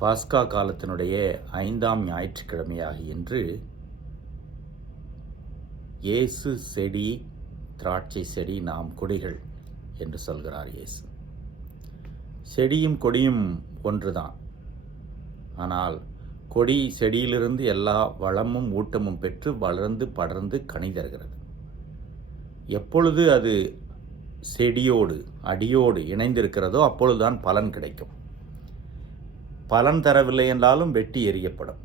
பாஸ்கா காலத்தினுடைய ஐந்தாம் ஞாயிற்றுக்கிழமையாக இன்று இயேசு செடி திராட்சை செடி நாம் கொடிகள் என்று சொல்கிறார் இயேசு செடியும் கொடியும் ஒன்றுதான். ஆனால் கொடி செடியிலிருந்து எல்லா வளமும் ஊட்டமும் பெற்று வளர்ந்து படர்ந்து கனி தருகிறது. எப்பொழுது அது செடியோடு அடியோடு இணைந்திருக்கிறதோ அப்பொழுதுதான் பலன் கிடைக்கும். பலன் தரவில்லை என்றாலும் வெட்டி எறியப்படும்.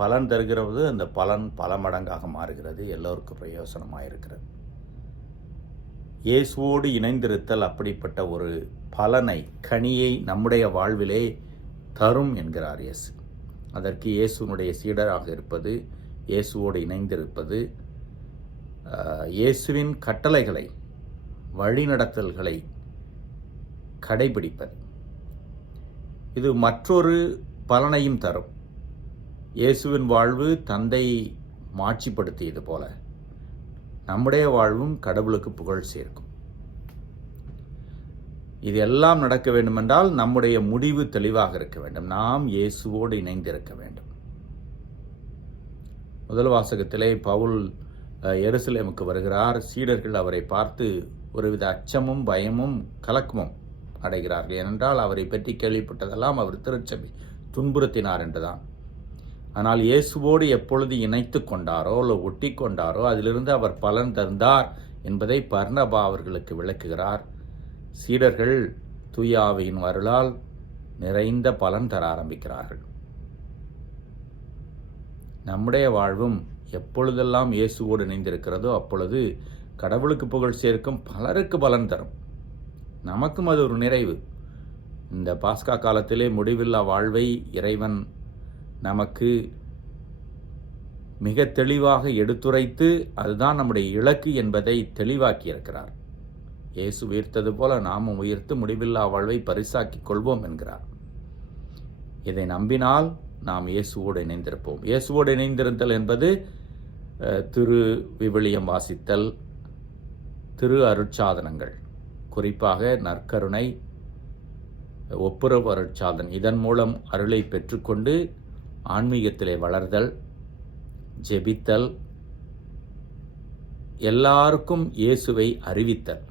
பலன் தருகிறது அந்த பலன் பல மடங்காக மாறுகிறது. எல்லோருக்கும் பிரயோசனமாக இருக்கிறது. இயேசுவோடு இணைந்திருத்தல் அப்படிப்பட்ட ஒரு பலனை கனியை நம்முடைய வாழ்விலே தரும் என்கிறார் இயேசு. அதற்கு இயேசுனுடைய சீடராக இருப்பது இயேசுவோடு இணைந்திருப்பது இயேசுவின் கட்டளைகளை வழிநடத்தல்களை கடைபிடிப்பது. இது மற்றொரு பலனையும் தரும். இயேசுவின் வாழ்வு தந்தை மாட்சிப்படுத்தியது போல நம்முடைய வாழ்வும் கடவுளுக்கு புகழ் சேர்க்கும். இது எல்லாம் நடக்க வேண்டுமென்றால் நம்முடைய முடிவு தெளிவாக இருக்க வேண்டும். நாம் இயேசுவோடு இணைந்திருக்க வேண்டும். முதல் வாசகத்திலே பவுல் எருசலேமுக்கு வருகிறார். சீடர்கள் அவரை பார்த்து ஒருவித அச்சமும் பயமும் கலக்கமும் அடைகிறார்கள். ஏனென்றால் அவரை பற்றி கேள்விப்பட்டதெல்லாம் அவர் திருச்சபை துன்புறுத்தினார் என்றுதான். ஆனால் இயேசுவோடு எப்பொழுது இணைத்து கொண்டாரோ இல்லை ஒட்டி கொண்டாரோ அதிலிருந்து அவர் பலன் தந்தார் என்பதை பர்ணபா அவர்களுக்கு விளக்குகிறார். சீடர்கள் தூயாவையின் வருளால் நிறைந்த பலன் தர ஆரம்பிக்கிறார்கள். நம்முடைய வாழ்வும் எப்பொழுதெல்லாம் இயேசுவோடு இணைந்திருக்கிறதோ அப்பொழுது கடவுளுக்கு புகழ் சேர்க்கும் பலருக்கு பலன் தரும். நமக்கும் அது ஒரு நிறைவு. இந்த பாஸ்கா காலத்திலே முடிவில்லா வாழ்வை இறைவன் நமக்கு மிக தெளிவாக எடுத்துரைத்து அதுதான் நம்முடைய இலக்கு என்பதை தெளிவாக்கியிருக்கிறார். இயேசு உயிர்த்தது போல நாமும் உயிர்த்து முடிவில்லா வாழ்வை பரிசாக்கிக் கொள்வோம் என்கிறார். இதை நம்பினால் நாம் இயேசுவோடு இணைந்திருப்போம். இயேசுவோடு இணைந்திருத்தல் என்பது திரு விவிலியம் வாசித்தல் திரு அருட்சாதனங்கள். குறிப்பாக நற்கருணை ஒப்புரவு அருட்சாதன் இதன் மூலம் அருளை பெற்றுக்கொண்டு ஆன்மீகத்திலே வளர்தல் ஜெபித்தல் எல்லாருக்கும் இயேசுவை அறிவித்தல்.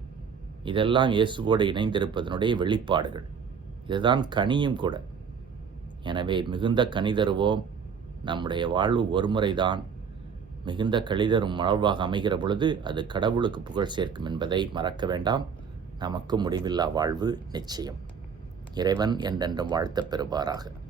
இதெல்லாம் இயேசுவோடு இணைந்திருப்பதனுடைய வெளிப்பாடுகள். இதுதான் கனியும் கூட. எனவே மிகுந்த கனி தருவோம். நம்முடைய வாழ்வு ஒருமுறைதான். மிகுந்த கழிதரும் வாழ்வாக அமைகிற பொழுது அது கடவுளுக்கு புகழ் சேர்க்கும் என்பதை மறக்க வேண்டாம். நமக்கு முடிவில்லா வாழ்வு நிச்சயம். இறைவன் என்றென்றும் வாழ்த்தப் பெறுவாராக.